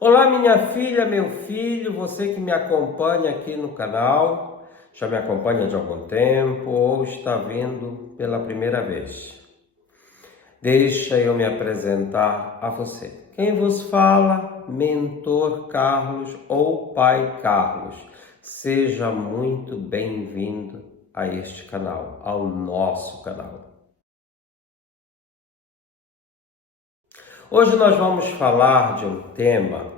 Olá, minha filha, meu filho, você que me acompanha aqui no canal, já me acompanha de algum tempo ou está vindo pela primeira vez. Deixa eu me apresentar a você. Quem vos fala? Mentor Carlos ou Pai Carlos. Seja muito bem-vindo a este canal, ao nosso canal. Hoje nós vamos falar de um tema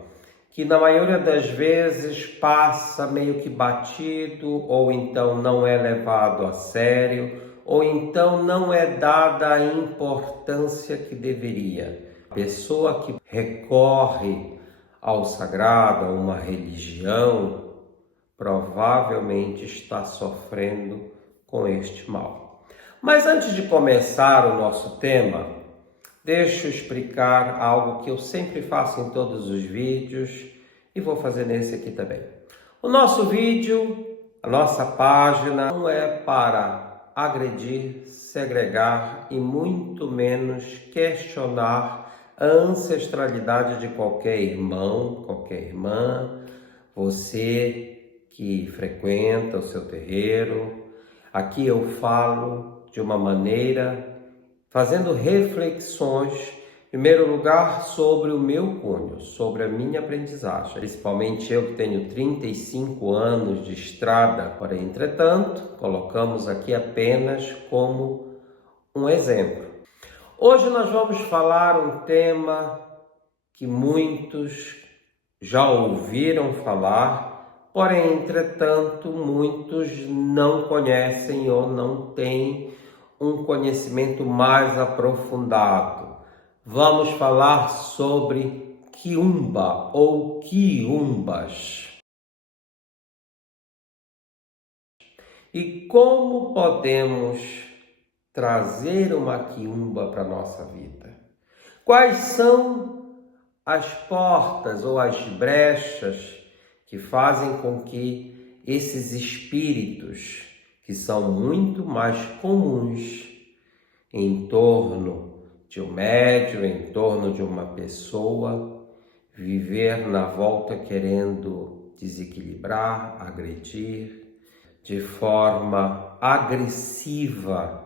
que na maioria das vezes passa meio que batido, ou então não é levado a sério, ou então não é dada a importância que deveria. A pessoa que recorre ao sagrado, a uma religião, provavelmente está sofrendo com este mal. Mas antes de começar o nosso tema, deixa eu explicar algo que eu sempre faço em todos os vídeos e vou fazer nesse aqui também. O nosso vídeo, a nossa página, não é para agredir, segregar e muito menos questionar a ancestralidade de qualquer irmão, qualquer irmã, você que frequenta o seu terreiro. Aqui eu falo de uma maneira fazendo reflexões, em primeiro lugar, sobre o meu cunho, sobre a minha aprendizagem. Principalmente eu que tenho 35 anos de estrada, porém, entretanto, colocamos aqui apenas como um exemplo. Hoje nós vamos falar um tema que muitos já ouviram falar, porém, entretanto, muitos não conhecem ou não têm um conhecimento mais aprofundado. Vamos falar sobre quiumba ou quiumbas. E como podemos trazer uma quiumba para a nossa vida? Quais são as portas ou as brechas que fazem com que esses espíritos, que são muito mais comuns em torno de um médium, em torno de uma pessoa, viver na volta querendo desequilibrar, agredir, de forma agressiva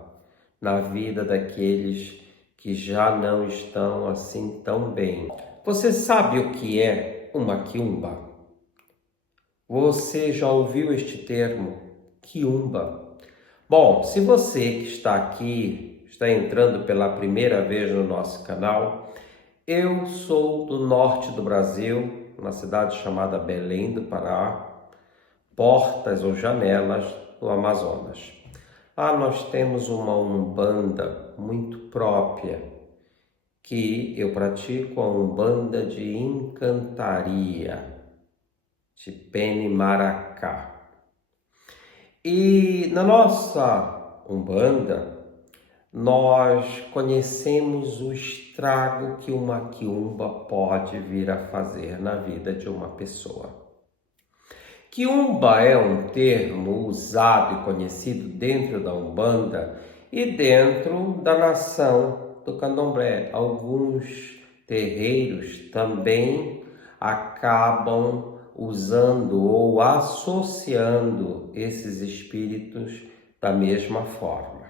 na vida daqueles que já não estão assim tão bem. Você sabe o que é uma quiumba? Você já ouviu este termo, quiumba? Bom, se você que está aqui, está entrando pela primeira vez no nosso canal, eu sou do norte do Brasil, uma cidade chamada Belém do Pará, portas ou janelas do Amazonas. Lá nós temos uma umbanda muito própria, que eu pratico a umbanda de encantaria, de Penimaracá. E na nossa umbanda, nós conhecemos o estrago que uma quiumba pode vir a fazer na vida de uma pessoa. Quiumba é um termo usado e conhecido dentro da umbanda e dentro da nação do candomblé. Alguns terreiros também acabam usando ou associando esses espíritos da mesma forma.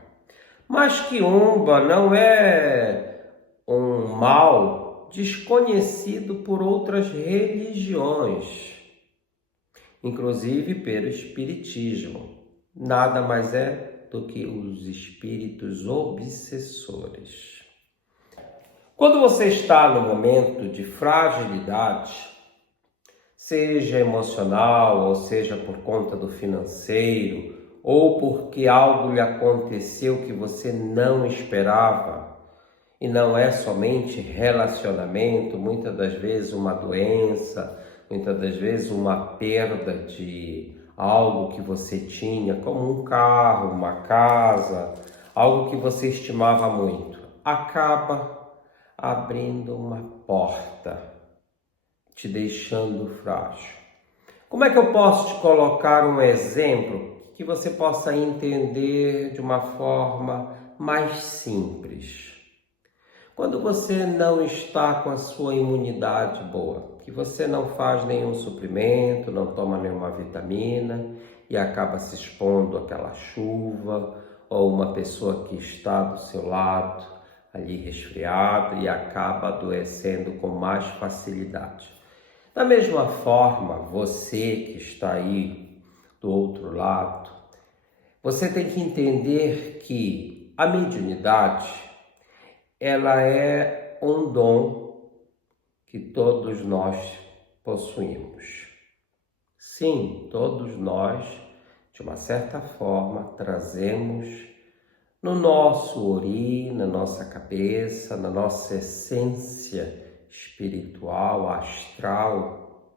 Mas quiumba não é um mal desconhecido por outras religiões, inclusive pelo espiritismo. Nada mais é do que os espíritos obsessores. Quando você está no momento de fragilidade, seja emocional, ou seja por conta do financeiro, ou porque algo lhe aconteceu que você não esperava, e não é somente relacionamento, muitas das vezes uma doença, muitas das vezes uma perda de algo que você tinha, como um carro, uma casa, algo que você estimava muito, acaba abrindo uma porta, te deixando frágil. Como é que eu posso te colocar um exemplo que você possa entender de uma forma mais simples? Quando você não está com a sua imunidade boa, que você não faz nenhum suplemento, não toma nenhuma vitamina e acaba se expondo àquela chuva, ou uma pessoa que está do seu lado ali resfriada e acaba adoecendo com mais facilidade. Da mesma forma, você que está aí do outro lado, você tem que entender que a mediunidade, ela é um dom que todos nós possuímos. Sim, todos nós, de uma certa forma, trazemos no nosso ori, na nossa cabeça, na nossa essência espiritual, astral,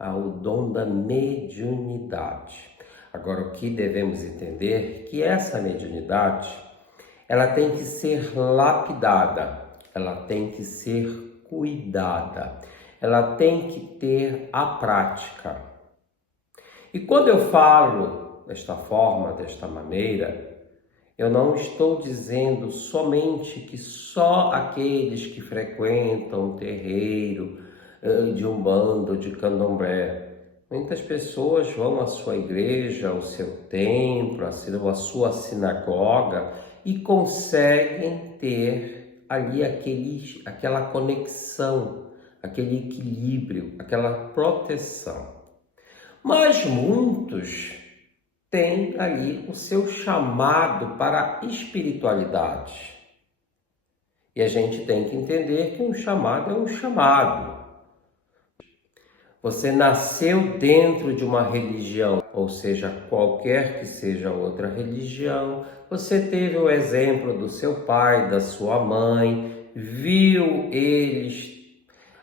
o dom da mediunidade. Agora, o que devemos entender é que essa mediunidade, ela tem que ser lapidada, ela tem que ser cuidada, ela tem que ter a prática. E quando eu falo desta forma, desta maneira, eu não estou dizendo somente que só aqueles que frequentam o terreiro de Umbanda ou de Candomblé. Muitas pessoas vão à sua igreja, ao seu templo, à sua sinagoga e conseguem ter ali aquela conexão, aquele equilíbrio, aquela proteção. Mas muitos têm ali o seu chamado para a espiritualidade. E a gente tem que entender que um chamado é um chamado. Você nasceu dentro de uma religião, ou seja, qualquer que seja outra religião, você teve o exemplo do seu pai, da sua mãe, viu eles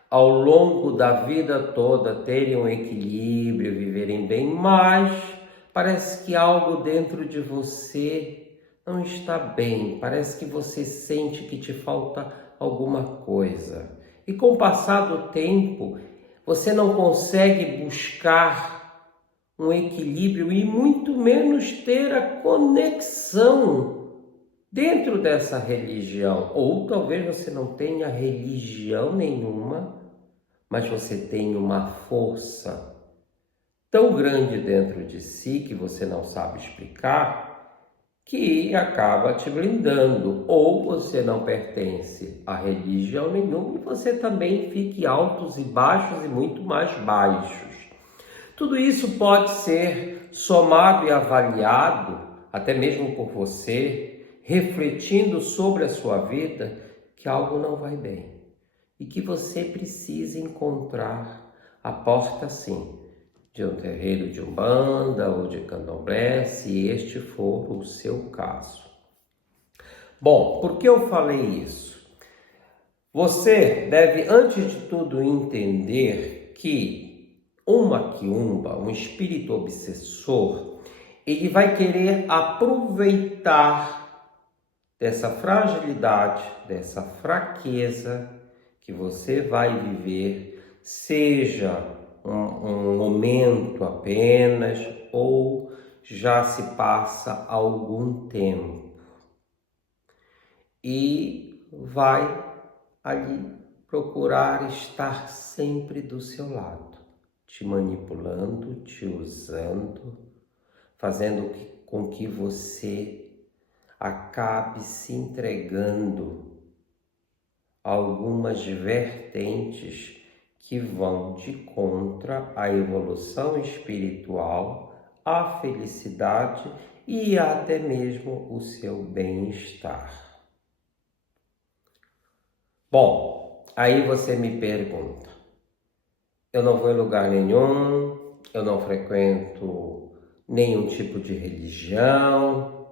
ao longo da vida toda terem um equilíbrio, viverem bem, mas parece que algo dentro de você não está bem, parece que você sente que te falta alguma coisa. E com o passar do tempo, você não consegue buscar um equilíbrio e muito menos ter a conexão dentro dessa religião. Ou talvez você não tenha religião nenhuma, mas você tem uma força tão grande dentro de si que você não sabe explicar, que acaba te blindando. Ou você não pertence a religião nenhuma e você também fique altos e baixos e muito mais baixos. Tudo isso pode ser somado e avaliado, até mesmo por você, refletindo sobre a sua vida, que algo não vai bem e que você precisa encontrar a porta sim, de um terreiro de Umbanda ou de Candomblé, se este for o seu caso. Bom, por que eu falei isso? Você deve, antes de tudo, entender que uma quiumba, um espírito obsessor, ele vai querer aproveitar dessa fragilidade, dessa fraqueza que você vai viver, seja um momento apenas ou já se passa algum tempo, e vai ali procurar estar sempre do seu lado, te manipulando, te usando, fazendo com que você acabe se entregando a algumas vertentes que vão de contra a evolução espiritual, a felicidade e até mesmo o seu bem-estar. Bom, aí você me pergunta, eu não vou em lugar nenhum, eu não frequento nenhum tipo de religião,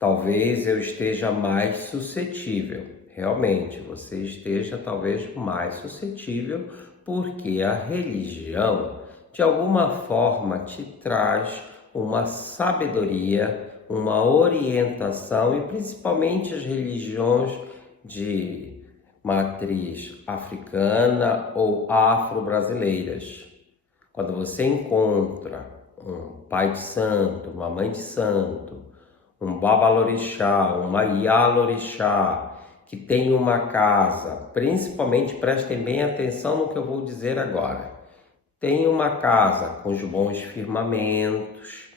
talvez eu esteja mais suscetível. Realmente, você esteja talvez mais suscetível, porque a religião, de alguma forma, te traz uma sabedoria, uma orientação, e principalmente as religiões de matriz africana ou afro-brasileiras. Quando você encontra um pai de santo, uma mãe de santo, um babalorixá, uma ialorixá, que tem uma casa, principalmente prestem bem atenção no que eu vou dizer agora. Tem uma casa com os bons firmamentos,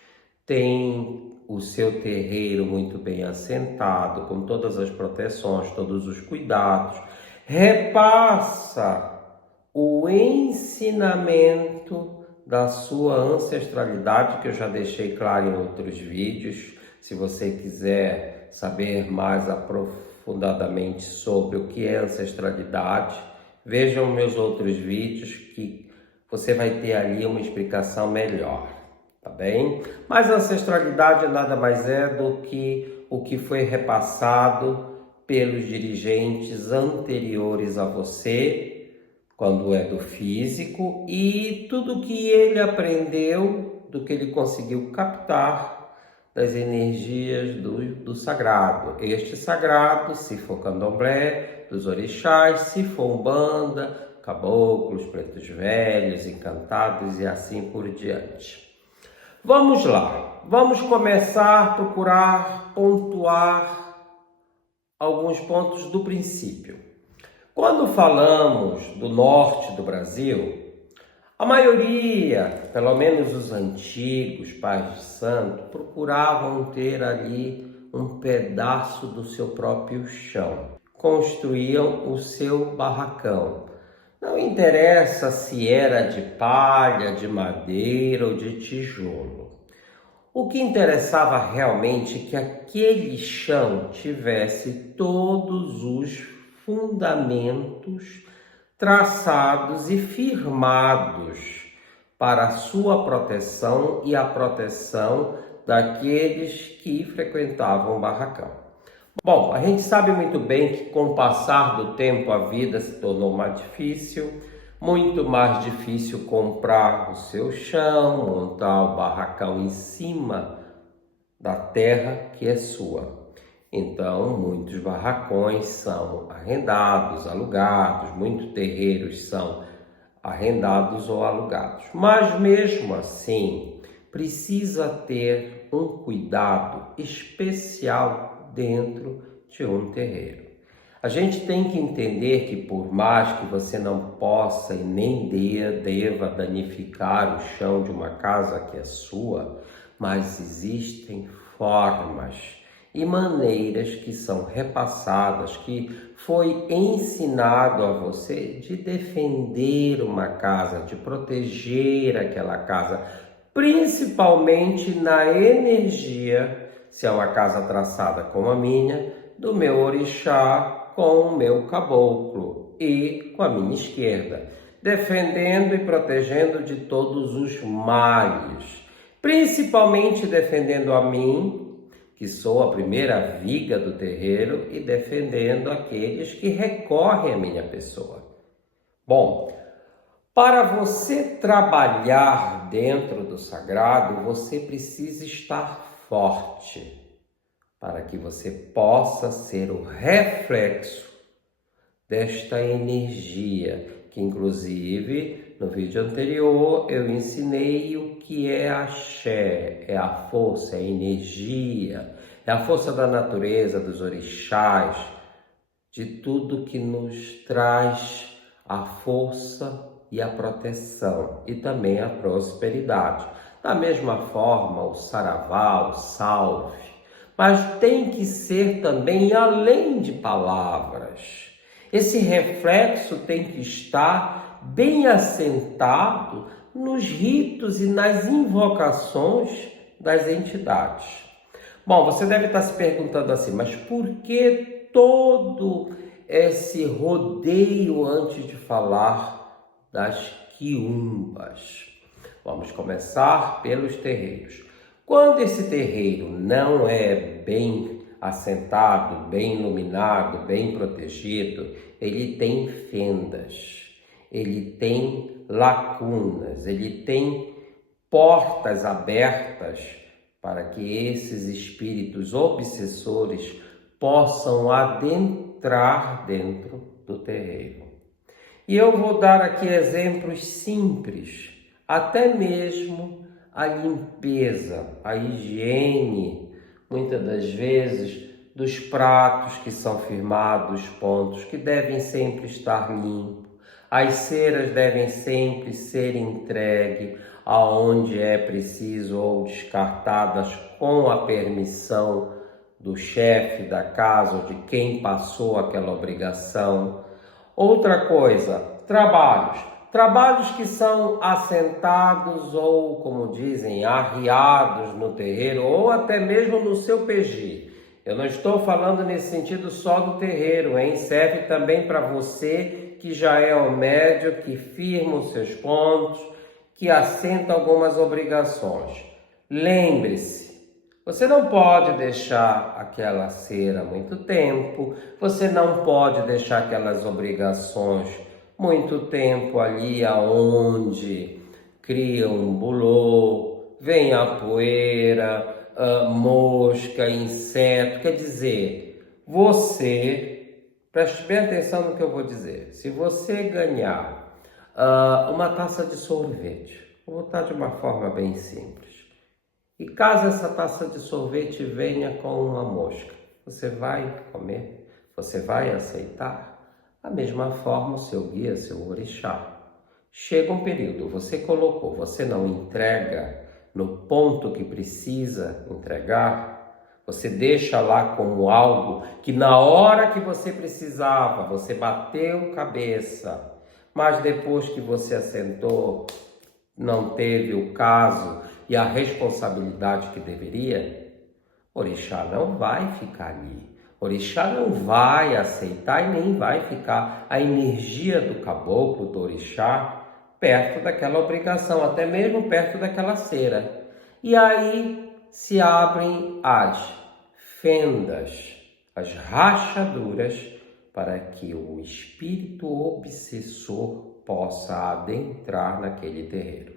tem o seu terreiro muito bem assentado, com todas as proteções, todos os cuidados, repassa o ensinamento da sua ancestralidade, que eu já deixei claro em outros vídeos. Se você quiser saber mais aprofundadamente sobre o que é ancestralidade, vejam meus outros vídeos que você vai ter ali uma explicação melhor, tá bem? Mas a ancestralidade nada mais é do que o que foi repassado pelos dirigentes anteriores a você, quando é do físico, e tudo que ele aprendeu, do que ele conseguiu captar das energias do sagrado. Este sagrado, se for candomblé, dos orixás, se for umbanda, caboclos, pretos velhos, encantados e assim por diante. Vamos lá, vamos começar a procurar pontuar alguns pontos do princípio. Quando falamos do norte do Brasil, a maioria, pelo menos os antigos pais de santo, procuravam ter ali um pedaço do seu próprio chão. Construíam o seu barracão. Não interessa se era de palha, de madeira ou de tijolo. O que interessava realmente é que aquele chão tivesse todos os fundamentos traçados e firmados para a sua proteção e a proteção daqueles que frequentavam o barracão. Bom, a gente sabe muito bem que com o passar do tempo a vida se tornou mais difícil, muito mais difícil comprar o seu chão, montar o barracão em cima da terra que é sua. Então, muitos barracões são arrendados, alugados, muitos terreiros são arrendados ou alugados. Mas mesmo assim, precisa ter um cuidado especial dentro de um terreiro. A gente tem que entender que por mais que você não possa e nem deva danificar o chão de uma casa que é sua, mas existem formas e maneiras que são repassadas, que foi ensinado a você de defender uma casa, de proteger aquela casa, principalmente na energia, se é uma casa traçada como a minha, do meu orixá com o meu caboclo e com a minha esquerda, defendendo e protegendo de todos os males, principalmente defendendo a mim, que sou a primeira viga do terreiro, e defendendo aqueles que recorrem à minha pessoa. Bom, para você trabalhar dentro do sagrado, você precisa estar forte, para que você possa ser o reflexo desta energia, que inclusive no vídeo anterior eu ensinei o que é axé, é a força, é a energia, é a força da natureza, dos orixás, de tudo que nos traz a força e a proteção e também a prosperidade. Da mesma forma, o saravá, o salve, mas tem que ser também além de palavras. Esse reflexo tem que estar bem assentado nos ritos e nas invocações das entidades. Bom, você deve estar se perguntando assim, mas por que todo esse rodeio antes de falar das quiumbas? Vamos começar pelos terreiros. Quando esse terreiro não é bem assentado, bem iluminado, bem protegido, ele tem fendas, ele tem lacunas, ele tem portas abertas para que esses espíritos obsessores possam adentrar dentro do terreiro. E eu vou dar aqui exemplos simples, até mesmo a limpeza, a higiene, muitas das vezes, dos pratos que são firmados, pontos que devem sempre estar limpos. As ceras devem sempre ser entregues aonde é preciso ou descartadas com a permissão do chefe da casa ou de quem passou aquela obrigação. Outra coisa, trabalhos. Trabalhos que são assentados ou, como dizem, arriados no terreiro ou até mesmo no seu PG. Eu não estou falando nesse sentido só do terreiro, hein? Serve também para você que já é o médium, que firma os seus pontos, que assenta algumas obrigações. Lembre-se, você não pode deixar aquela cera muito tempo, você não pode deixar aquelas obrigações muito tempo ali aonde cria um bulô, vem a poeira, mosca, inseto. Quer dizer, você, preste bem atenção no que eu vou dizer, se você ganhar uma taça de sorvete, vou botar de uma forma bem simples, e caso essa taça de sorvete venha com uma mosca, você vai comer? Você vai aceitar? Da mesma forma, o seu guia, seu orixá. Chega um período, você colocou, você não entrega no ponto que precisa entregar, você deixa lá como algo que na hora que você precisava, você bateu cabeça, mas depois que você assentou, não teve o caso e a responsabilidade que deveria, orixá não vai ficar ali. Orixá não vai aceitar e nem vai ficar a energia do caboclo, do orixá, perto daquela obrigação, até mesmo perto daquela cera. E aí se abrem as fendas, as rachaduras, para que o espírito obsessor possa adentrar naquele terreiro.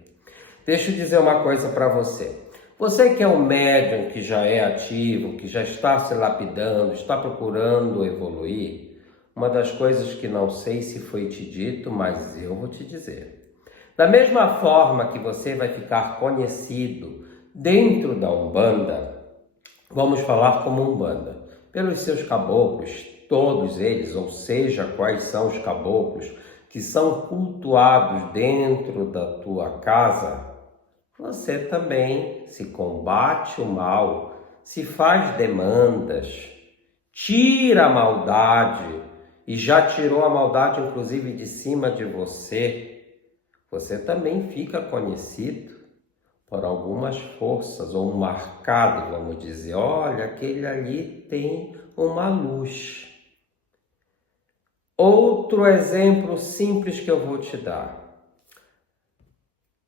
Deixa eu dizer uma coisa para você. Você que é um médium que já é ativo, que já está se lapidando, está procurando evoluir, uma das coisas que não sei se foi te dito, mas eu vou te dizer. Da mesma forma que você vai ficar conhecido dentro da Umbanda, vamos falar como Umbanda, pelos seus caboclos, todos eles, ou seja, quais são os caboclos que são cultuados dentro da tua casa, você também se combate o mal, se faz demandas, tira a maldade e já tirou a maldade inclusive de cima de você, você também fica conhecido por algumas forças ou marcado, vamos dizer, olha, aquele ali tem uma luz. Outro exemplo simples que eu vou te dar.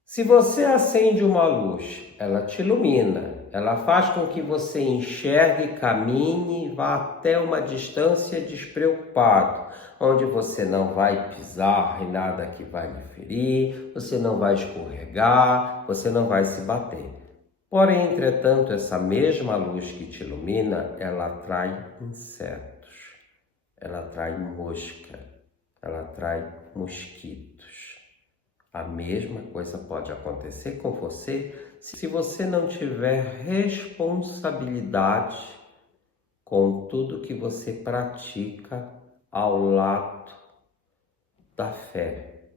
Se você acende uma luz, ela te ilumina, ela faz com que você enxergue, caminhe e vá até uma distância despreocupado, onde você não vai pisar em nada que vai lhe ferir, você não vai escorregar, você não vai se bater. Porém, entretanto, essa mesma luz que te ilumina, ela atrai insetos, ela atrai mosca, ela atrai mosquitos. A mesma coisa pode acontecer com você se você não tiver responsabilidade com tudo que você pratica ao lado da fé.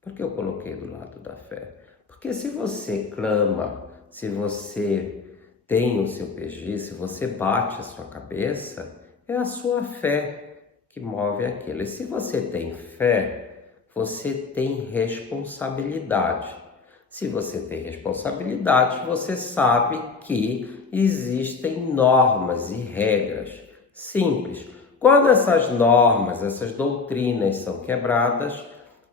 Por que eu coloquei do lado da fé? Porque se você clama, se você tem o seu PG, se você bate a sua cabeça, é a sua fé que move aquilo. E se você tem fé, você tem responsabilidade. Se você tem responsabilidade, você sabe que existem normas e regras simples. Quando essas normas, essas doutrinas são quebradas,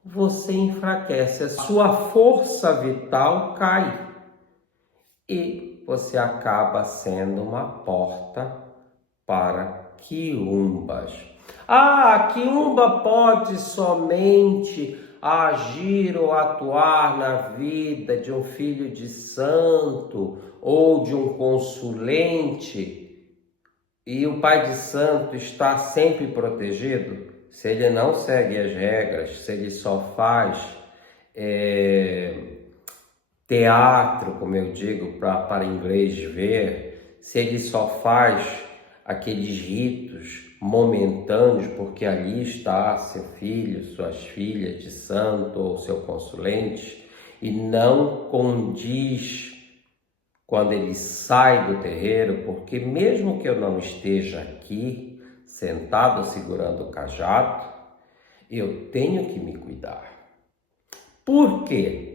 você enfraquece, a sua força vital cai e você acaba sendo uma porta para quiumbas. A quiumba pode somente agir ou atuar na vida de um filho de santo ou de um consulente e o pai de santo está sempre protegido? Se ele não segue as regras, se ele só faz teatro, como eu digo, para inglês ver, se ele só faz aqueles ritos momentâneos, porque ali está seu filho, suas filhas de santo ou seu consulente, e não condiz quando ele sai do terreiro, porque mesmo que eu não esteja aqui, sentado segurando o cajado, eu tenho que me cuidar. Por quê?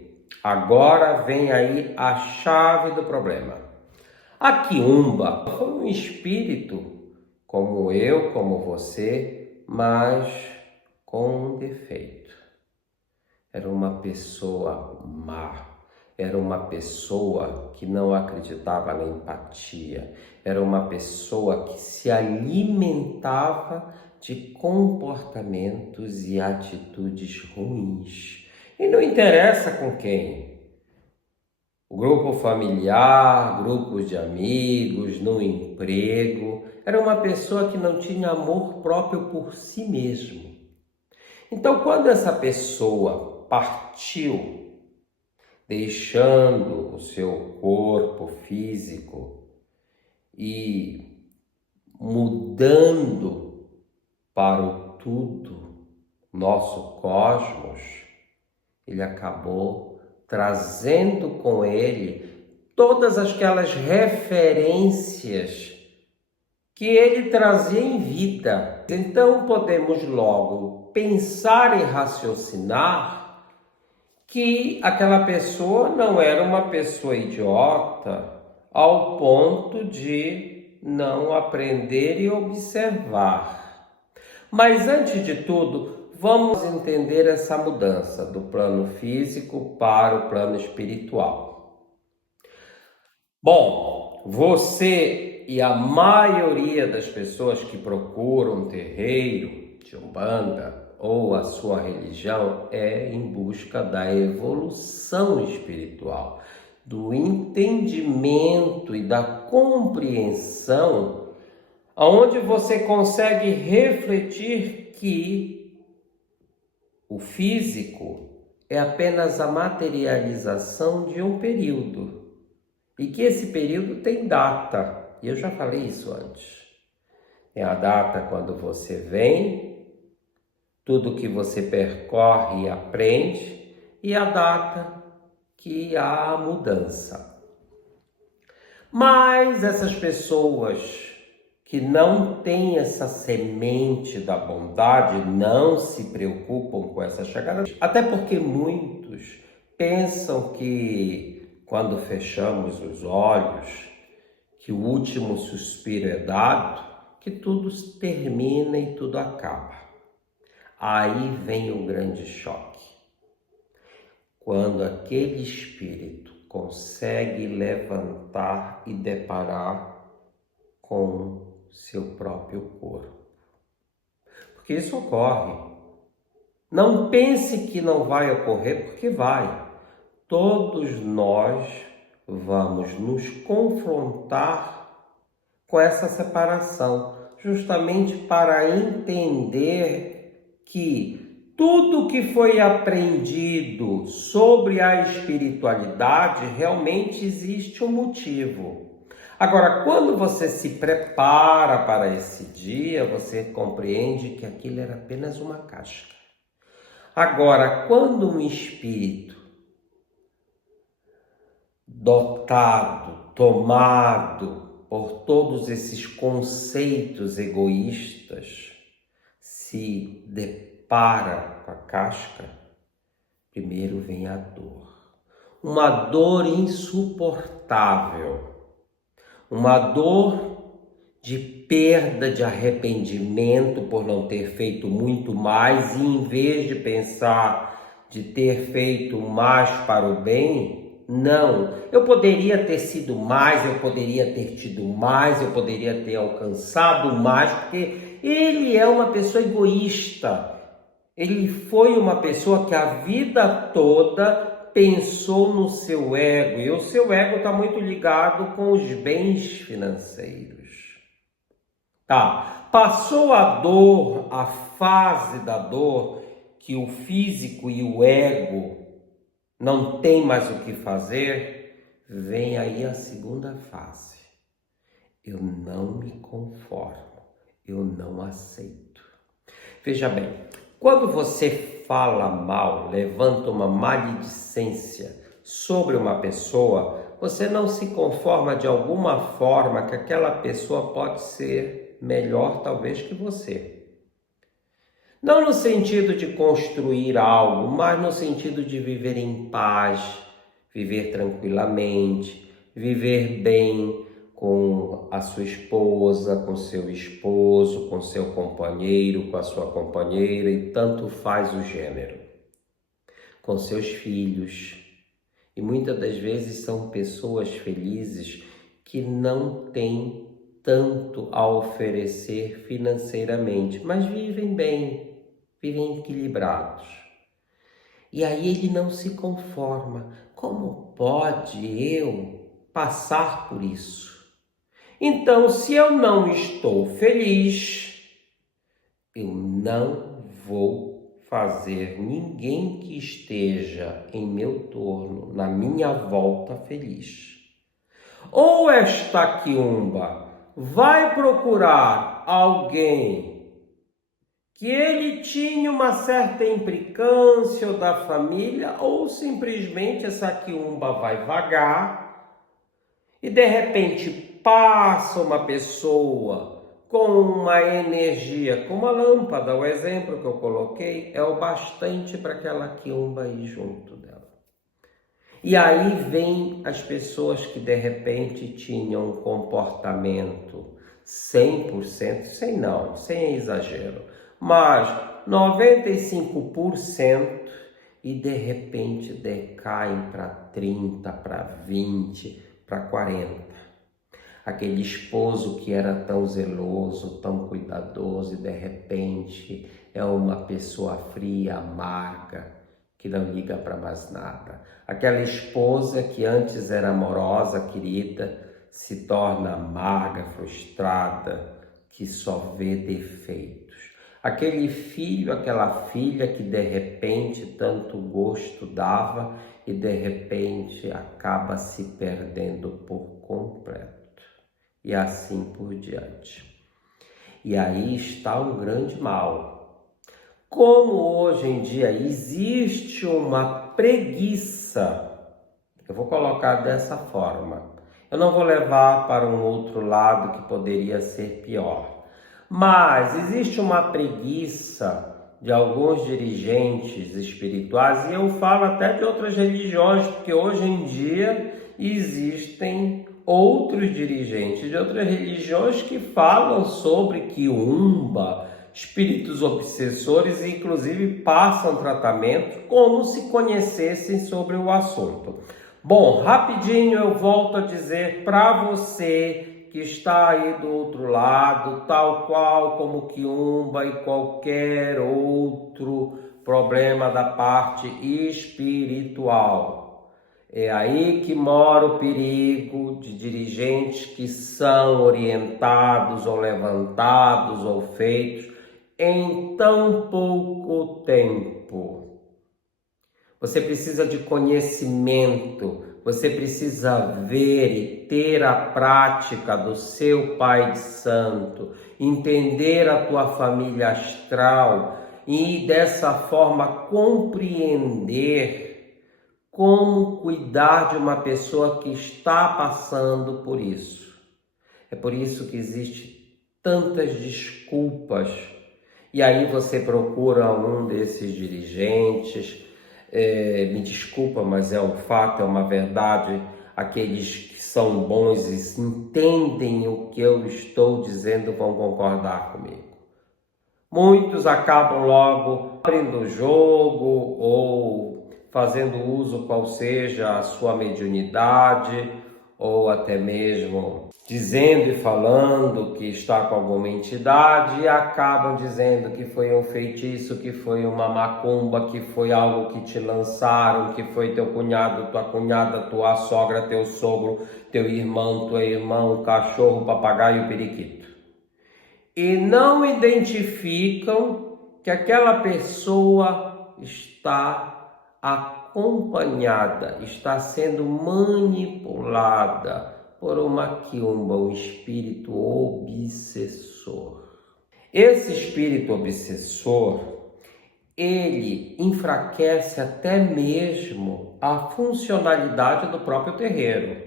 Agora vem aí a chave do problema. A quiumba foi um espírito como eu, como você, mas com um defeito. Era uma pessoa má, era uma pessoa que não acreditava na empatia, era uma pessoa que se alimentava de comportamentos e atitudes ruins. E não interessa com quem. O grupo familiar, grupos de amigos, no emprego. Era uma pessoa que não tinha amor próprio por si mesmo. Então, quando essa pessoa partiu, deixando o seu corpo físico e mudando para o tudo, nosso cosmos, ele acabou trazendo com ele todas aquelas referências que ele trazia em vida. Então podemos logo pensar e raciocinar que aquela pessoa não era uma pessoa idiota ao ponto de não aprender e observar. Mas antes de tudo, vamos entender essa mudança do plano físico para o plano espiritual. Bom, você e a maioria das pessoas que procuram um terreiro de Umbanda ou a sua religião é em busca da evolução espiritual, do entendimento e da compreensão, onde você consegue refletir que o físico é apenas a materialização de um período e que esse período tem data. E eu já falei isso antes. É a data quando você vem, tudo que você percorre e aprende, e a data que há a mudança. Mas essas pessoas que não têm essa semente da bondade não se preocupam com essa chegada, até porque muitos pensam que quando fechamos os olhos, que o último suspiro é dado, que tudo termina e tudo acaba. Aí vem o grande choque. Quando aquele espírito consegue levantar e deparar com seu próprio corpo. Porque isso ocorre. Não pense que não vai ocorrer, porque vai. Todos nós vamos nos confrontar com essa separação, justamente para entender que tudo que foi aprendido sobre a espiritualidade realmente existe um motivo. Agora, quando você se prepara para esse dia, você compreende que aquilo era apenas uma casca. Agora, quando um espírito dotado, tomado por todos esses conceitos egoístas, se depara com a casca, primeiro vem a dor. Uma dor insuportável, uma dor de perda, de arrependimento por não ter feito muito mais, e em vez de pensar de ter feito mais para o bem, não, eu poderia ter sido mais, eu poderia ter tido mais, eu poderia ter alcançado mais, porque ele é uma pessoa egoísta. Ele foi uma pessoa que a vida toda pensou no seu ego, e o seu ego está muito ligado com os bens financeiros. Tá, passou a dor, a fase da dor, que o físico e o ego não tem mais o que fazer, vem aí a segunda fase. Eu não me conformo, eu não aceito. Veja bem, quando você fala mal, levanta uma maledicência sobre uma pessoa, você não se conforma de alguma forma que aquela pessoa pode ser melhor talvez que você. Não no sentido de construir algo, mas no sentido de viver em paz, viver tranquilamente, viver bem com a sua esposa, com seu esposo, com seu companheiro, com a sua companheira, e tanto faz o gênero, com seus filhos. E muitas das vezes são pessoas felizes que não têm tanto a oferecer financeiramente, mas vivem bem, vivem equilibrados. E aí ele não se conforma. Como pode eu passar por isso? Então, se eu não estou feliz, eu não vou fazer ninguém que esteja em meu torno, na minha volta, feliz. Ou esta quiumba vai procurar alguém que ele tinha uma certa implicância ou da família, ou simplesmente essa quiumba vai vagar e de repente passa uma pessoa com uma energia, como a lâmpada, o exemplo que eu coloquei, é o bastante para aquela quiumba ir junto dela. E aí vem as pessoas que de repente tinham um comportamento 100%, sem exagero, mas 95%, e de repente decaem para 30%, para 20%, para 40%. Aquele esposo que era tão zeloso, tão cuidadoso, e de repente é uma pessoa fria, amarga, que não liga para mais nada. Aquela esposa que antes era amorosa, querida, se torna amarga, frustrada, que só vê defeitos. Aquele filho, aquela filha que de repente tanto gosto dava e de repente acaba se perdendo por completo. E assim por diante. E aí está um grande mal. Como hoje em dia existe uma preguiça, eu vou colocar dessa forma, eu não vou levar para um outro lado que poderia ser pior, mas existe uma preguiça de alguns dirigentes espirituais, e eu falo até de outras religiões, porque hoje em dia existem outros dirigentes de outras religiões que falam sobre quiumba, espíritos obsessores, e inclusive passam tratamento como se conhecessem sobre o assunto. Bom, rapidinho eu volto a dizer para você que está aí do outro lado, tal qual como quiumba e qualquer outro problema da parte espiritual. É aí que mora o perigo de dirigentes que são orientados ou levantados ou feitos em tão pouco tempo. Você precisa de conhecimento, você precisa ver e ter a prática do seu Pai de Santo, entender a tua família astral e dessa forma compreender como cuidar de uma pessoa que está passando por isso. É por isso que existem tantas desculpas. E aí você procura um desses dirigentes, me desculpa, mas é um fato, é uma verdade, aqueles que são bons e entendem o que eu estou dizendo vão concordar comigo. Muitos acabam logo abrindo o jogo ou fazendo uso qual seja a sua mediunidade, ou até mesmo dizendo e falando que está com alguma entidade, e acabam dizendo que foi um feitiço, que foi uma macumba, que foi algo que te lançaram, que foi teu cunhado, tua cunhada, tua sogra, teu sogro, teu irmão, tua irmã, o cachorro, o papagaio e o periquito. E não identificam que aquela pessoa está acompanhada, está sendo manipulada por uma quiumba, um espírito obsessor. Esse espírito obsessor, ele enfraquece até mesmo a funcionalidade do próprio terreiro.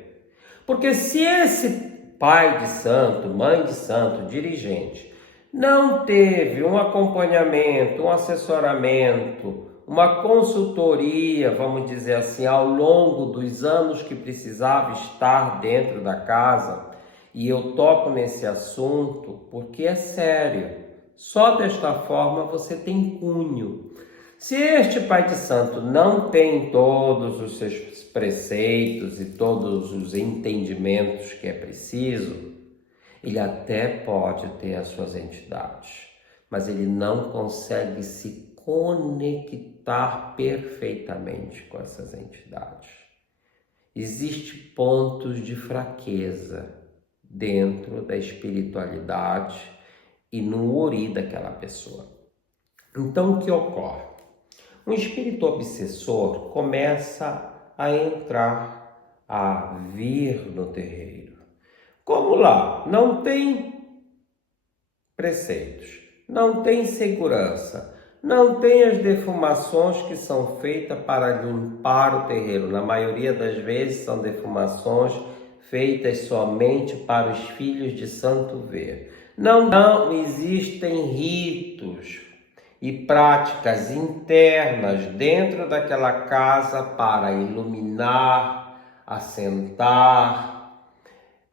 Porque se esse pai de santo, mãe de santo, dirigente, não teve um acompanhamento, um assessoramento, uma consultoria, vamos dizer assim, ao longo dos anos que precisava estar dentro da casa, e eu toco nesse assunto porque é sério, só desta forma você tem cunho. Se este pai de santo não tem todos os seus preceitos e todos os entendimentos que é preciso, ele até pode ter as suas entidades, mas ele não consegue se conectar perfeitamente com essas entidades. Existem pontos de fraqueza dentro da espiritualidade e no ori daquela pessoa. Então, o que ocorre? Um espírito obsessor começa a entrar, a vir no terreiro. Como lá não tem preceitos, não tem segurança, não tem as defumações que são feitas para limpar o terreiro. Na maioria das vezes são defumações feitas somente para os filhos de santo ver. Não existem ritos e práticas internas dentro daquela casa para iluminar, assentar,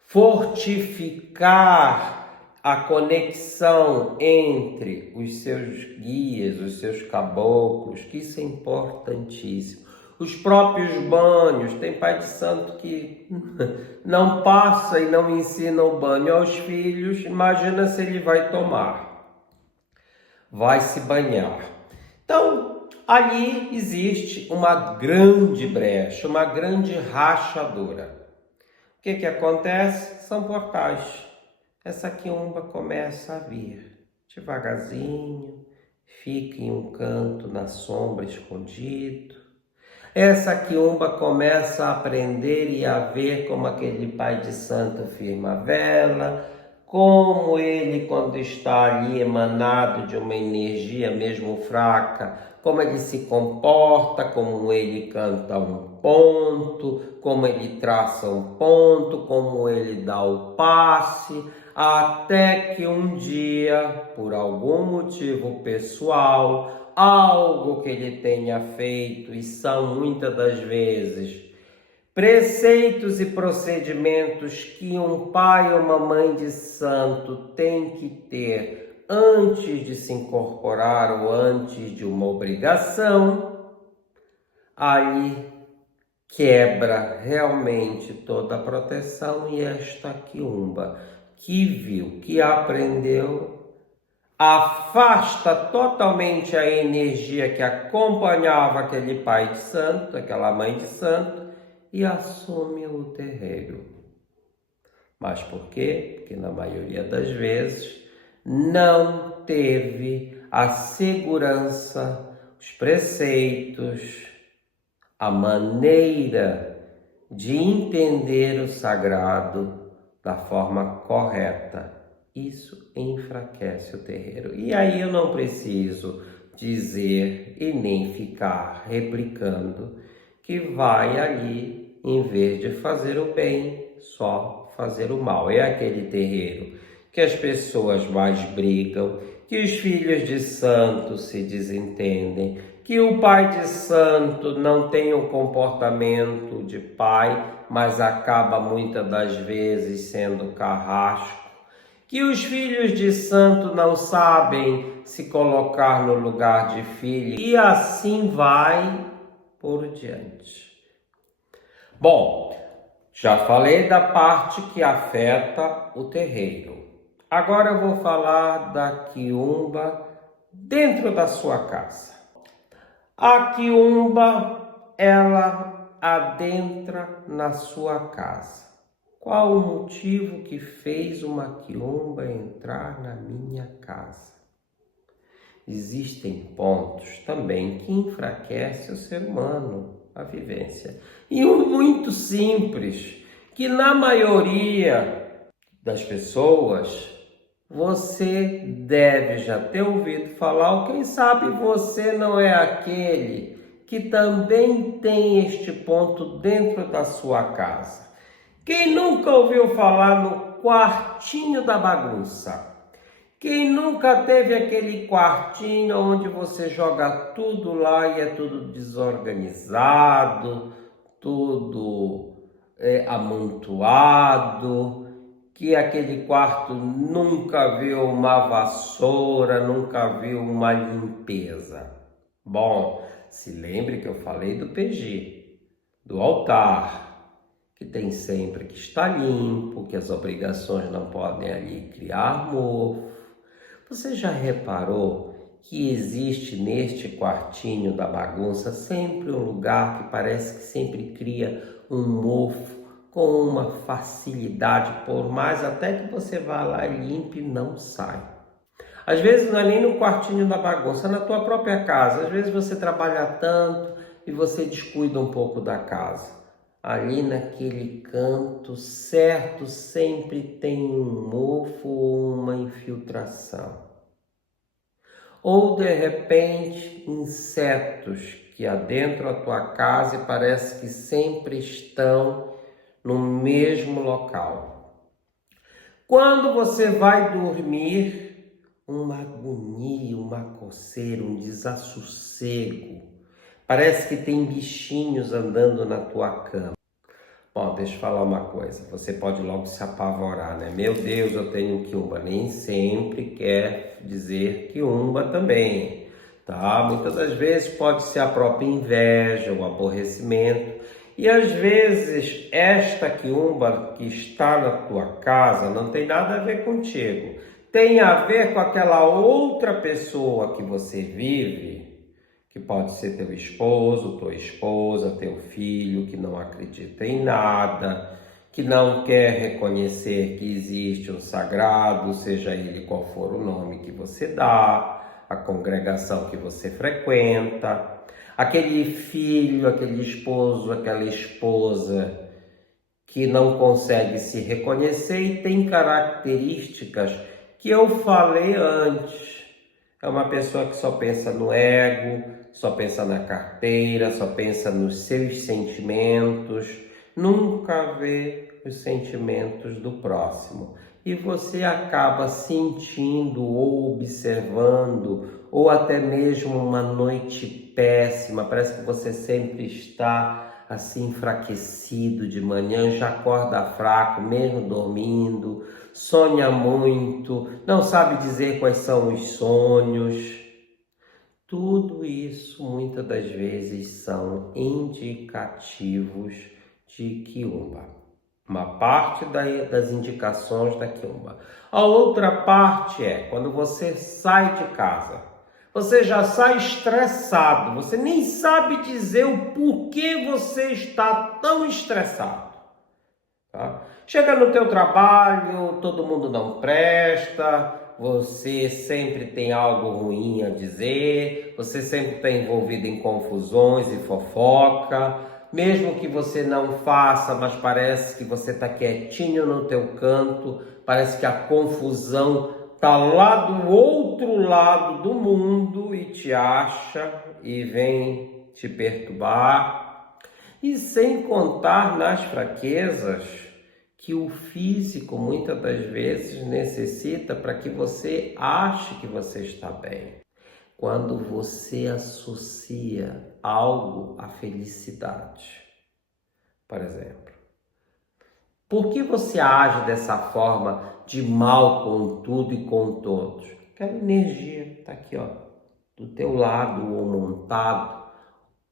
fortificar a conexão entre os seus guias, os seus caboclos, que isso é importantíssimo. Os próprios banhos, tem pai de santo que não passa e não ensina o banho aos filhos, imagina se ele vai tomar, vai se banhar. Então, ali existe uma grande brecha, uma grande rachadura. O que acontece? São portais. Essa quiumba começa a vir devagarzinho, fica em um canto na sombra escondido. Essa quiumba começa a aprender e a ver como aquele pai de santo firma a vela, como ele, quando está ali emanado de uma energia mesmo fraca, como ele se comporta, como ele canta um ponto, como ele traça um ponto, como ele dá o passe, até que um dia, por algum motivo pessoal, algo que ele tenha feito, e são muitas das vezes preceitos e procedimentos que um pai ou uma mãe de santo tem que ter antes de se incorporar ou antes de uma obrigação, aí quebra realmente toda a proteção, e esta quiumba que viu, que aprendeu, afasta totalmente a energia que acompanhava aquele pai de santo, aquela mãe de santo, e assume o terreiro. Mas por quê? Porque na maioria das vezes não teve a segurança, os preceitos, a maneira de entender o sagrado da forma correta. Isso enfraquece o terreiro. E aí eu não preciso dizer e nem ficar replicando que vai ali, em vez de fazer o bem, só fazer o mal. É aquele terreiro que as pessoas mais brigam, que os filhos de santo se desentendem, que o pai de santo não tem o comportamento de pai, mas acaba muitas das vezes sendo carrasco, que os filhos de santo não sabem se colocar no lugar de filho, e assim vai por diante. Bom, já falei da parte que afeta o terreiro. Agora eu vou falar da quiumba dentro da sua casa. A quiumba, ela adentra na sua casa. Qual o motivo que fez uma quiumba entrar na minha casa? Existem pontos também que enfraquecem o ser humano. a vivência. E um muito simples, que na maioria das pessoas você deve já ter ouvido falar, ou quem sabe você não é aquele que também tem este ponto dentro da sua casa. Quem nunca ouviu falar no quartinho da bagunça? Quem nunca teve aquele quartinho onde você joga tudo lá e é tudo desorganizado, tudo amontoado, que aquele quarto nunca viu uma vassoura, nunca viu uma limpeza? Bom, se lembre que eu falei do PG, do altar, que tem sempre que estar limpo, que as obrigações não podem ali criar mofo. Você já reparou que existe neste quartinho da bagunça sempre um lugar que parece que sempre cria um mofo com uma facilidade, por mais até que você vá lá e limpe, não sai. Às vezes não é nem no quartinho da bagunça, é na tua própria casa. Às vezes você trabalha tanto e você descuida um pouco da casa. Ali naquele canto, certo, sempre tem um mofo ou uma infiltração. Ou de repente, insetos que adentram a tua casa e parece que sempre estão no mesmo local. Quando você vai dormir, uma agonia, uma coceira, um desassossego. Parece que tem bichinhos andando na tua cama. Bom, deixa eu falar uma coisa. Você pode logo se apavorar, né? Meu Deus, eu tenho quiumba. Nem sempre quer dizer quiumba também, tá? Muitas das vezes pode ser a própria inveja, o aborrecimento. E às vezes esta quiumba que está na tua casa não tem nada a ver contigo. Tem a ver com aquela outra pessoa que você vive, que pode ser teu esposo, tua esposa, teu filho, que não acredita em nada, que não quer reconhecer que existe um sagrado, seja ele qual for o nome que você dá, a congregação que você frequenta, aquele filho, aquele esposo, aquela esposa que não consegue se reconhecer e tem características que eu falei antes. É uma pessoa que só pensa no ego, só pensa na carteira, só pensa nos seus sentimentos, nunca vê os sentimentos do próximo. E você acaba sentindo ou observando, ou até mesmo uma noite péssima, parece que você sempre está assim enfraquecido de manhã, já acorda fraco, mesmo dormindo, sonha muito, não sabe dizer quais são os sonhos. Tudo isso, muitas das vezes, são indicativos de quiumba. Uma parte das indicações da quiumba. A outra parte é quando você sai de casa. Você já sai estressado. Você nem sabe dizer o porquê você está tão estressado. Tá? Chega no teu trabalho, todo mundo não presta, você sempre tem algo ruim a dizer, você sempre está envolvido em confusões e fofoca, mesmo que você não faça, mas parece que você está quietinho no teu canto, parece que a confusão está lá do outro lado do mundo e te acha e vem te perturbar. E sem contar nas fraquezas que o físico muitas das vezes necessita para que você ache que você está bem. Quando você associa algo à felicidade, por exemplo. Por que você age dessa forma de mal com tudo e com todos? Aquela energia está aqui, ó, do teu lado ou montado,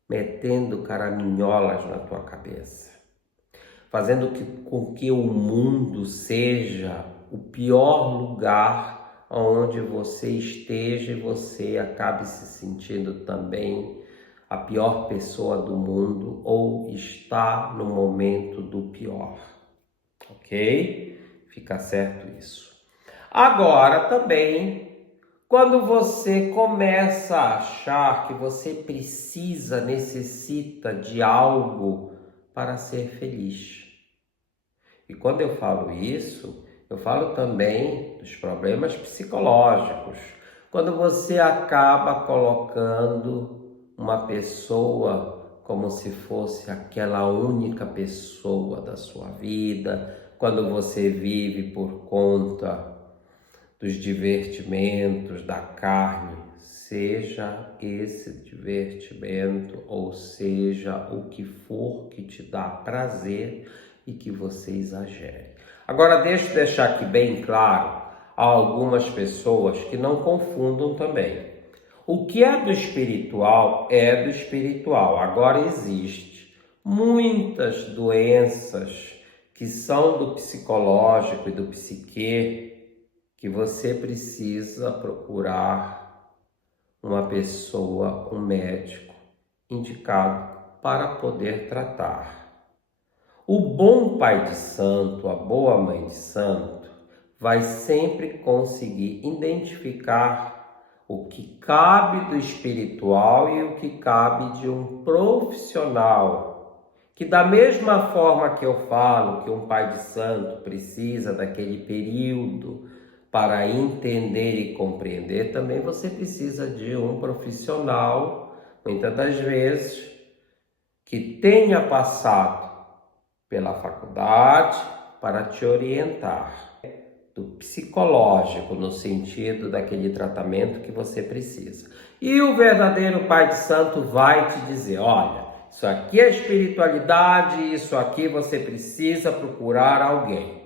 metendo caraminholas na tua cabeça, fazendo com que o mundo seja o pior lugar onde você esteja e você acabe se sentindo também a pior pessoa do mundo ou está no momento do pior, ok? Fica certo isso. Agora também, Quando você começa a achar que você necessita de algo para ser feliz. E quando eu falo isso, eu falo também dos problemas psicológicos. Quando você acaba colocando uma pessoa como se fosse aquela única pessoa da sua vida, quando você vive por conta dos divertimentos da carne, seja esse divertimento ou seja o que for que te dá prazer e que você exagere. Agora, deixa eu deixar aqui bem claro a algumas pessoas que não confundam também. O que é do espiritual é do espiritual. Agora, existe muitas doenças que são do psicológico e do psique que você precisa procurar uma pessoa, um médico indicado para poder tratar. O bom pai de santo, a boa mãe de santo, vai sempre conseguir identificar o que cabe do espiritual e o que cabe de um profissional. Que da mesma forma que eu falo que um pai de santo precisa daquele período para entender e compreender, também você precisa de um profissional, muitas das vezes, que tenha passado pela faculdade para te orientar do psicológico, no sentido daquele tratamento que você precisa. E o verdadeiro pai de santo vai te dizer, olha, isso aqui é espiritualidade, isso aqui você precisa procurar alguém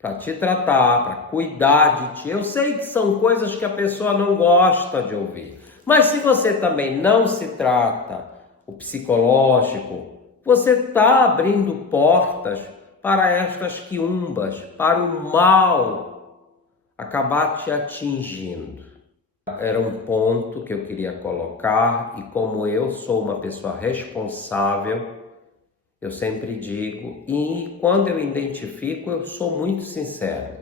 para te tratar, para cuidar de ti. Eu sei que são coisas que a pessoa não gosta de ouvir, mas se você também não se trata o psicológico, você está abrindo portas para estas quiumbas, para o mal acabar te atingindo. Era um ponto que eu queria colocar e como eu sou uma pessoa responsável, eu sempre digo, e quando eu identifico, eu sou muito sincero.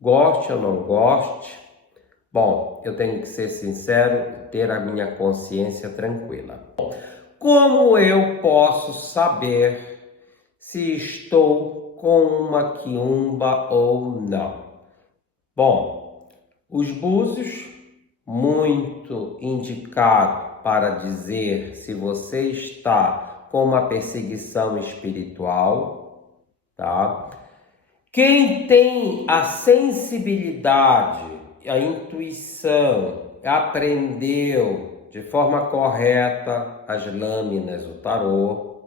Goste ou não goste, bom, eu tenho que ser sincero e ter a minha consciência tranquila. Como eu posso saber se estou com uma quiumba ou não? Bom, os búzios, muito indicado para dizer se você está com uma perseguição espiritual, tá? Quem tem a sensibilidade, a intuição, aprendeu de forma correta as lâminas do tarô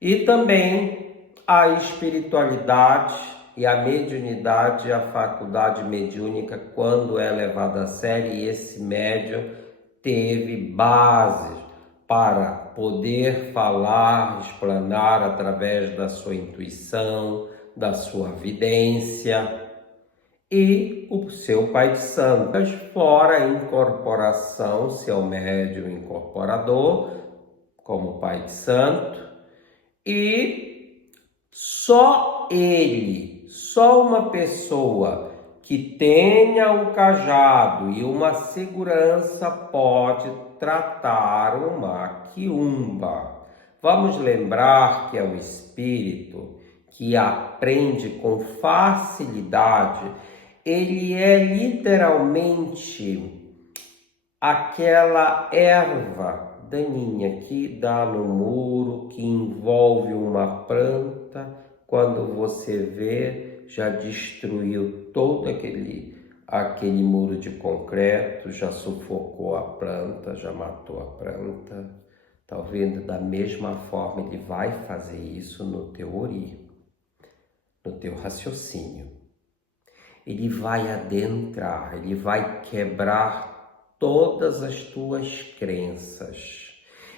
e também a espiritualidade e a mediunidade, a faculdade mediúnica, quando é levada a sério, e esse médium teve bases para poder falar, explanar através da sua intuição, da sua vidência e o seu pai de santo. Mas fora a incorporação, seu médium incorporador, como pai de santo, e só ele, só uma pessoa que tenha o cajado e uma segurança pode tratar uma quiumba. Vamos lembrar que é o espírito que aprende com facilidade, ele é literalmente aquela erva daninha que dá no muro, que envolve uma planta, quando você vê, já destruiu todo aquele muro de concreto, já sufocou a planta, já matou a planta. Tá vendo? Da mesma forma, ele vai fazer isso no teu ori, no teu raciocínio. Ele vai adentrar, ele vai quebrar todas as tuas crenças.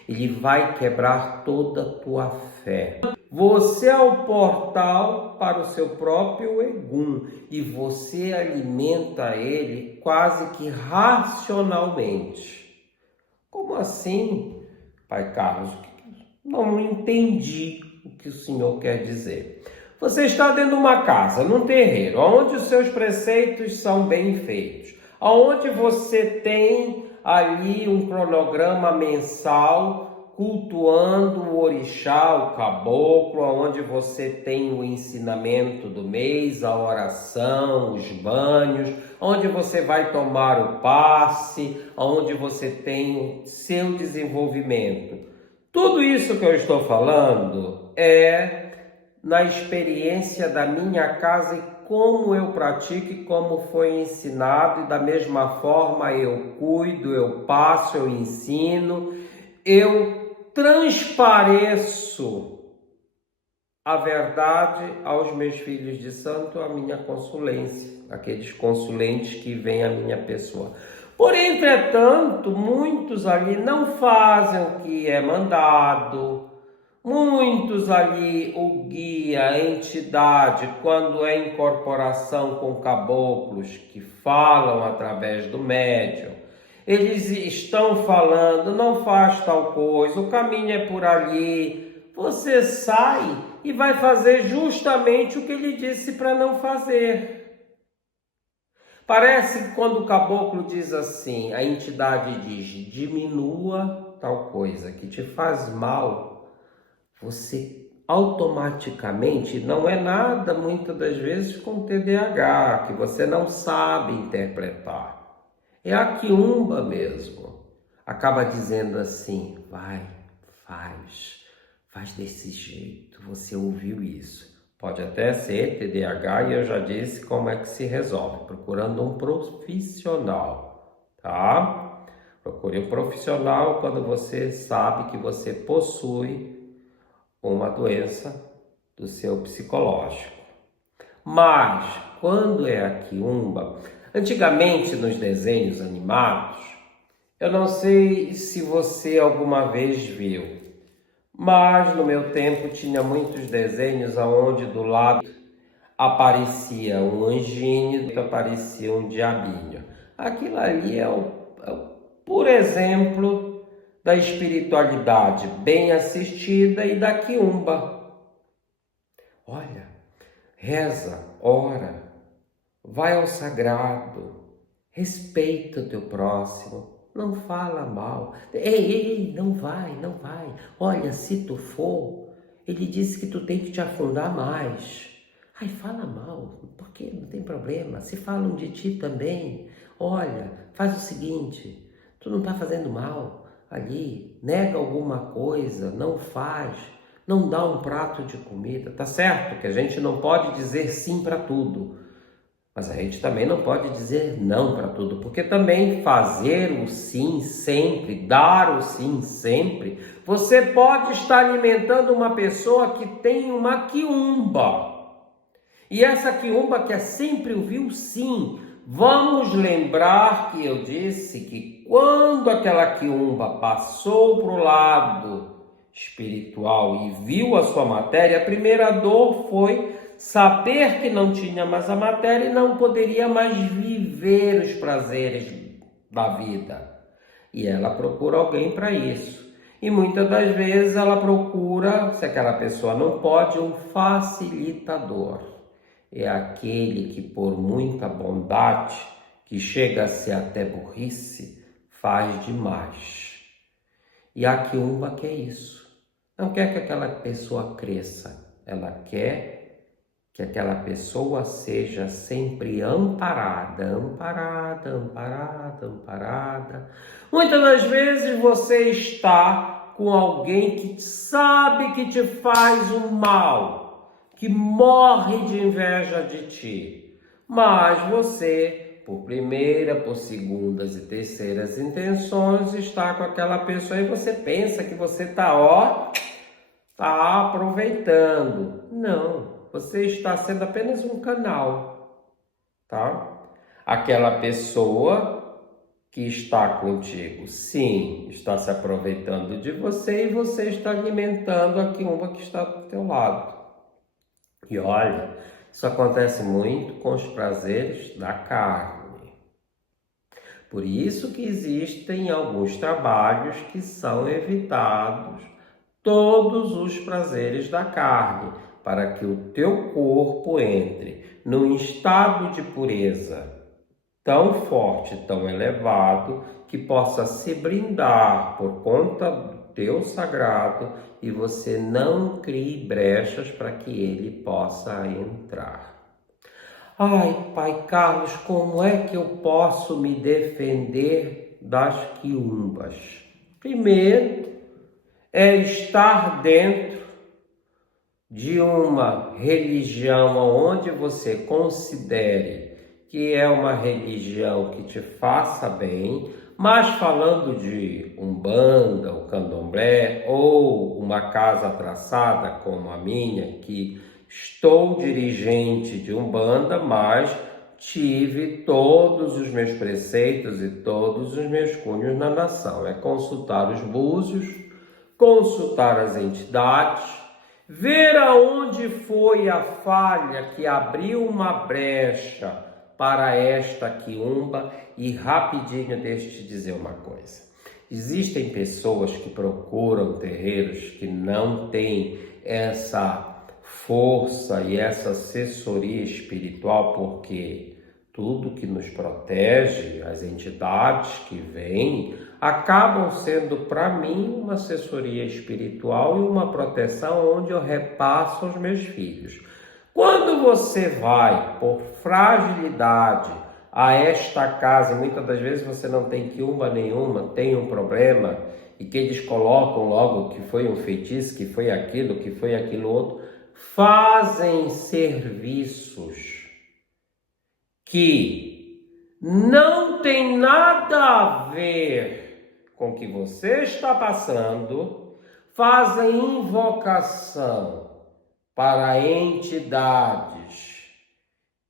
Ele vai quebrar toda a tua fé. Você é o portal para o seu próprio egum e você alimenta ele quase que racionalmente. Como assim, Pai Carlos? Não entendi o que o senhor quer dizer. Você está dentro de uma casa, num terreiro, onde os seus preceitos são bem feitos, onde você tem ali um cronograma mensal cultuando o orixá, o caboclo, onde você tem o ensinamento do mês, a oração, os banhos, onde você vai tomar o passe, onde você tem o seu desenvolvimento. Tudo isso que eu estou falando é na experiência da minha casa e como eu pratico e como foi ensinado, e da mesma forma eu cuido, eu passo, eu ensino, eu transpareço a verdade aos meus filhos de santo, a minha consulência, aqueles consulentes que vêm à minha pessoa. Porém, entretanto, muitos ali não fazem o que é mandado, muitos ali, o guia, a entidade, quando é incorporação com caboclos que falam através do médium, eles estão falando, não faz tal coisa, o caminho é por ali. Você sai e vai fazer justamente o que ele disse para não fazer. Parece que quando o caboclo diz assim, a entidade diz, diminua tal coisa que te faz mal, você automaticamente, não é nada muitas das vezes com TDAH, que você não sabe interpretar. É a quiumba mesmo. Acaba dizendo assim, vai, faz desse jeito, você ouviu isso. Pode até ser TDAH e eu já disse como é que se resolve, procurando um profissional, tá? Procure um profissional quando você sabe que você possui uma doença do seu psicológico. Mas, quando é a quiumba, antigamente nos desenhos animados, eu não sei se você alguma vez viu, mas no meu tempo tinha muitos desenhos onde do lado aparecia um anjinho e aparecia um diabinho. Aquilo ali por exemplo, da espiritualidade bem assistida e da quiumba. Olha, reza, ora, vai ao sagrado, respeita o teu próximo, não fala mal. Ei, não vai. Olha, se tu for, ele disse que tu tem que te afundar mais. Ai, fala mal, porque não tem problema. Se falam de ti também, olha, faz o seguinte, tu não está fazendo mal ali, nega alguma coisa, não faz, não dá um prato de comida. Tá certo que a gente não pode dizer sim para tudo, mas a gente também não pode dizer não para tudo, porque também fazer o sim sempre, dar o sim sempre, você pode estar alimentando uma pessoa que tem uma quiumba. E essa quiumba quer sempre ouvir o sim. Vamos lembrar que eu disse que quando aquela quiumba passou para o lado espiritual e viu a sua matéria, a primeira dor foi saber que não tinha mais a matéria e não poderia mais viver os prazeres da vida. E ela procura alguém para isso. E muitas das vezes ela procura, se aquela pessoa não pode, um facilitador. É aquele que por muita bondade, que chega a ser até burrice, faz demais. E a quiumba quer isso. Não quer que aquela pessoa cresça, ela quer que aquela pessoa seja sempre amparada. Muitas das vezes você está com alguém que sabe que te faz um mal, que morre de inveja de ti, mas você, por primeira, por segundas e terceiras intenções, está com aquela pessoa e você pensa que você está aproveitando. Não. Você está sendo apenas um canal, tá? Aquela pessoa que está contigo, sim, está se aproveitando de você e você está alimentando a quiumba que está do teu lado. E olha, isso acontece muito com os prazeres da carne. Por isso que existem alguns trabalhos que são evitados todos os prazeres da carne, para que o teu corpo entre num estado de pureza tão forte, tão elevado, que possa se brindar por conta do teu sagrado e você não crie brechas para que ele possa entrar. Ai, Pai Carlos, como é que eu posso me defender das quiumbas? Primeiro, é estar dentro de uma religião onde você considere que é uma religião que te faça bem, mas falando de Umbanda, o Candomblé, ou uma casa traçada como a minha, que estou dirigente de Umbanda, mas tive todos os meus preceitos e todos os meus cunhos na nação. É consultar os búzios, consultar as entidades, ver aonde foi a falha que abriu uma brecha para esta quiumba. E rapidinho deixa eu te dizer uma coisa. Existem pessoas que procuram terreiros que não têm essa força e essa assessoria espiritual, porque tudo que nos protege, as entidades que vêm, acabam sendo para mim uma assessoria espiritual e uma proteção onde eu repasso aos meus filhos. Quando você vai por fragilidade a esta casa, e muitas das vezes você não tem quiumba nenhuma, tem um problema, e que eles colocam logo que foi um feitiço, que foi aquilo outro, fazem serviços que não tem nada a ver com o que você está passando, fazem invocação para entidades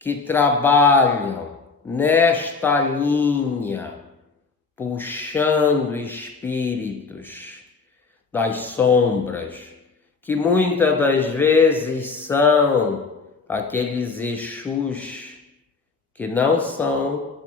que trabalham nesta linha, puxando espíritos das sombras, que muitas das vezes são aqueles Exus que não são,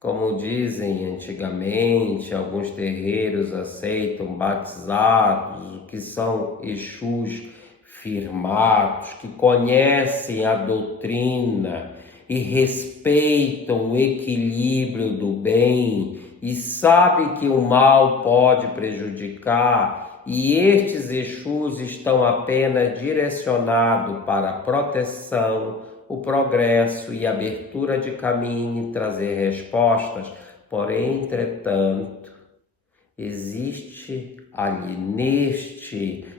como dizem antigamente, alguns terreiros aceitam batizados, que são Exus firmados, que conhecem a doutrina e respeitam o equilíbrio do bem e sabem que o mal pode prejudicar, e estes Exus estão apenas direcionados para a proteção, o progresso e abertura de caminho e trazer respostas. Porém, entretanto, existe ali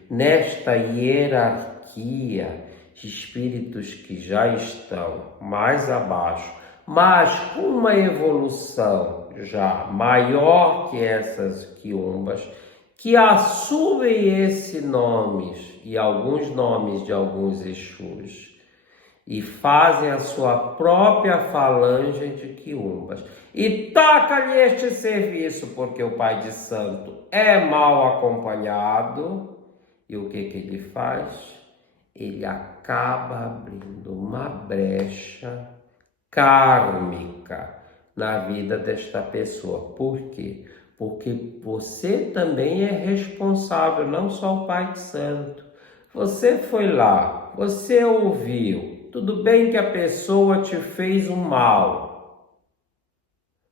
nesta hierarquia espíritos que já estão mais abaixo, mas com uma evolução já maior que essas quiumbas, que assumem esses nomes e alguns nomes de alguns Exus e fazem a sua própria falange de quiumbas e taca-lhe este serviço, porque o pai de santo é mal acompanhado. E o que ele faz? Ele acaba abrindo uma brecha kármica na vida desta pessoa. Por quê? Porque você também é responsável, não só o pai de santo. Você foi lá, você ouviu, tudo bem que a pessoa te fez um mal.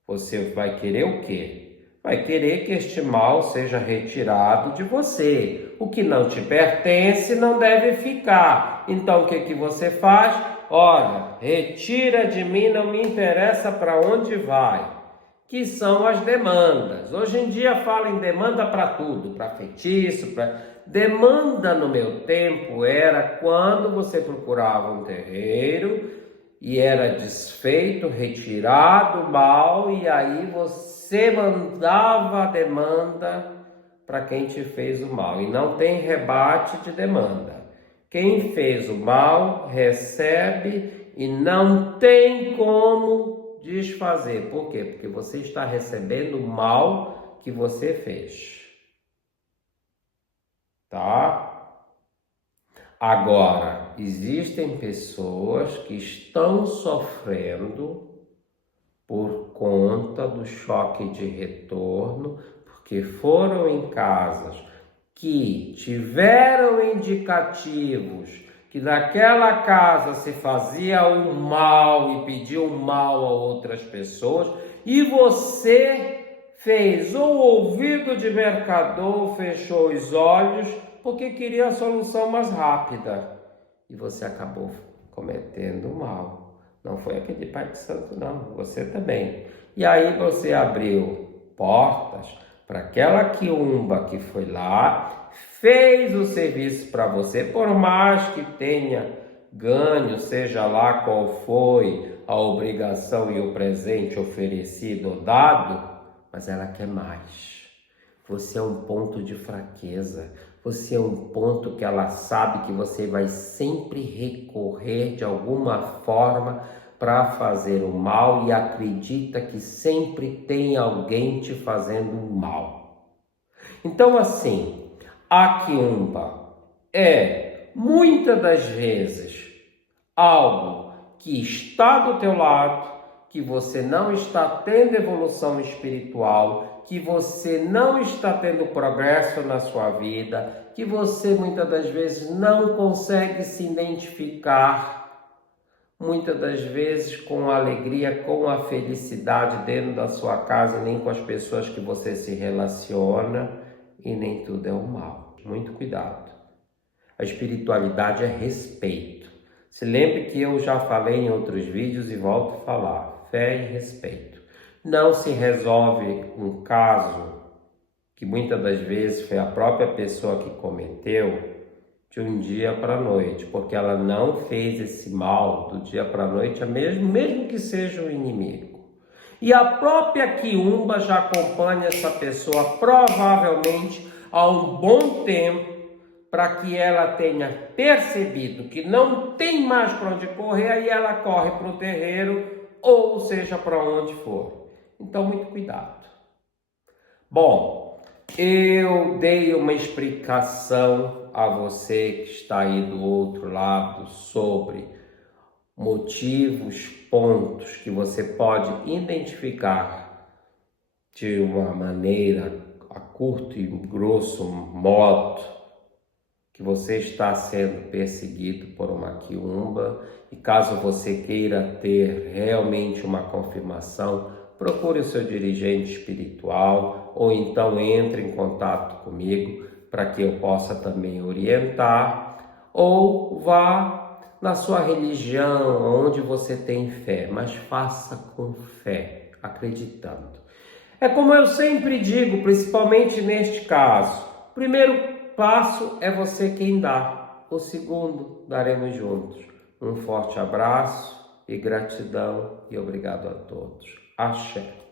Você vai querer o quê? Vai querer que este mal seja retirado de você. O que não te pertence não deve ficar. Então o que você faz? Olha, retira de mim, não me interessa para onde vai. Que são as demandas. Hoje em dia fala em demanda para tudo, para feitiço, para... Demanda no meu tempo era quando você procurava um terreiro e era desfeito, retirado o mal, e aí você mandava a demanda para quem te fez o mal. E não tem rebate de demanda. Quem fez o mal recebe e não tem como desfazer. Por quê? Porque você está recebendo o mal que você fez. Tá? Agora, existem pessoas que estão sofrendo por conta do choque de retorno, porque foram em casas que tiveram indicativos que naquela casa se fazia o mal e pedia o mal a outras pessoas, e você fez o ouvido de mercador, fechou os olhos, porque queria a solução mais rápida. E você acabou cometendo mal. Não foi aquele pai de santo, não. Você também. E aí você abriu portas para aquela quiumba que foi lá, fez o serviço para você, por mais que tenha ganho, seja lá qual foi a obrigação e o presente oferecido ou dado, mas ela quer mais. Você é um ponto de fraqueza, você é um ponto que ela sabe que você vai sempre recorrer de alguma forma para fazer o mal e acredita que sempre tem alguém te fazendo mal. Então assim, a quiumba é muitas das vezes algo que está do teu lado, que você não está tendo evolução espiritual, que você não está tendo progresso na sua vida, que você muitas das vezes não consegue se identificar, muitas das vezes com a alegria, com a felicidade dentro da sua casa, nem com as pessoas que você se relaciona, e nem tudo é o mal. Muito cuidado. A espiritualidade é respeito. Se lembre que eu já falei em outros vídeos e volto a falar. Fé e respeito. Não se resolve um caso que muitas das vezes foi a própria pessoa que cometeu de um dia para a noite, porque ela não fez esse mal do dia para a noite, mesmo que seja o inimigo. E a própria quiumba já acompanha essa pessoa provavelmente há um bom tempo, para que ela tenha percebido que não tem mais para onde correr, aí ela corre para o terreiro, ou seja, para onde for. Então, muito cuidado. Bom, eu dei uma explicação a você que está aí do outro lado sobre motivos, pontos que você pode identificar de uma maneira a curto e grosso modo que você está sendo perseguido por uma quiumba, e caso você queira ter realmente uma confirmação, procure o seu dirigente espiritual ou então entre em contato comigo para que eu possa também orientar, ou vá na sua religião, onde você tem fé, mas faça com fé, acreditando. É como eu sempre digo, principalmente neste caso, primeiro passo é você quem dá, o segundo daremos juntos. Um forte abraço e gratidão e obrigado a todos. Axé.